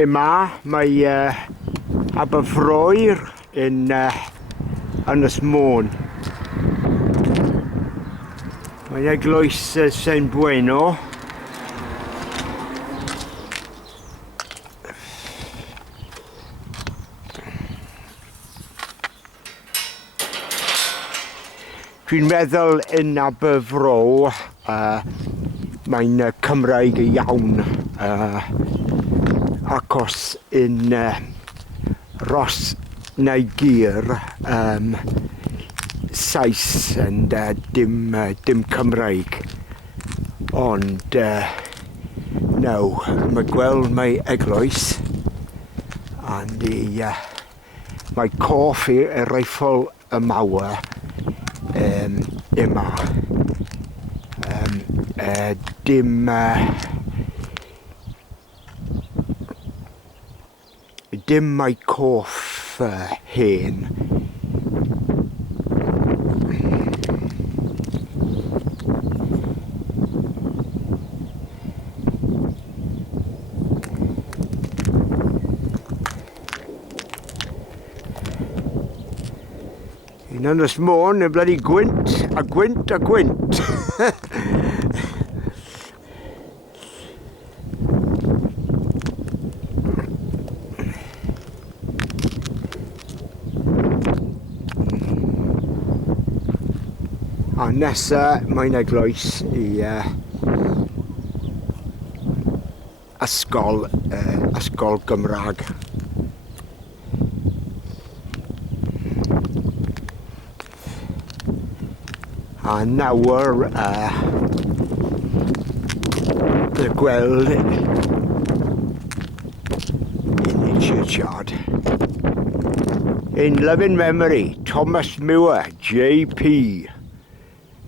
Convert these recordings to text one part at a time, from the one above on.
Yma mae Aberffraw yn Ynys Mon. Mae'n eglwys Saint Bueno. Dwi'n meddwl yn Aberffraw mae'n Cymraeg iawn acos yn Ros neu Gur Sais and dim Cymraeg. Ond nawr, mae gweld mae eglwys and mae coff i'r reifol y mawr yma. Dim mae coff hen. In Ynys Mon, y bloody gwynt, a gwynt, a gwynt. A nesa mae'n eglwys I ysgol Gymraeg. A nawr y gweld in the churchyard. In loving memory, Thomas Muir, J.P.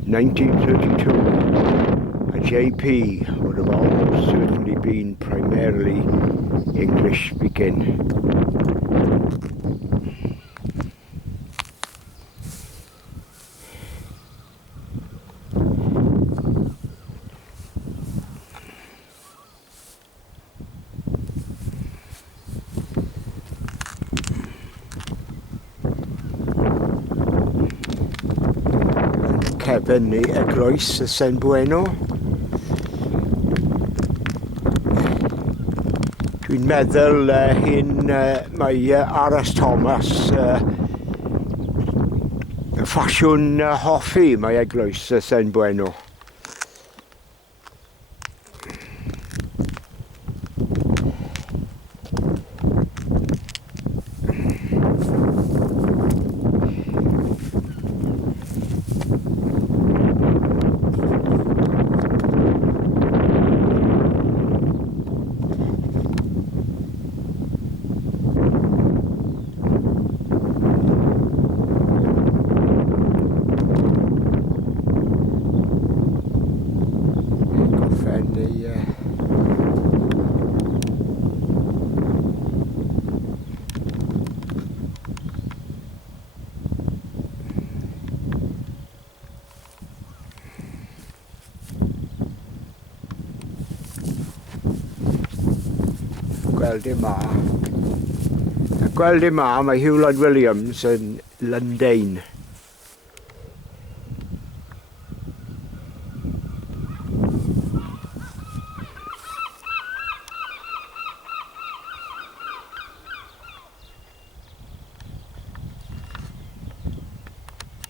1932. A J.P. would have almost certainly been primarily English speaking. Cefn ni eglwys Saint Bueno. Dwi'n meddwl mae Aras Thomas ffasiwn hoffi mae eglwys Saint Bueno. Gweld yma mae Hugh Lloyd Williams yn Lundain.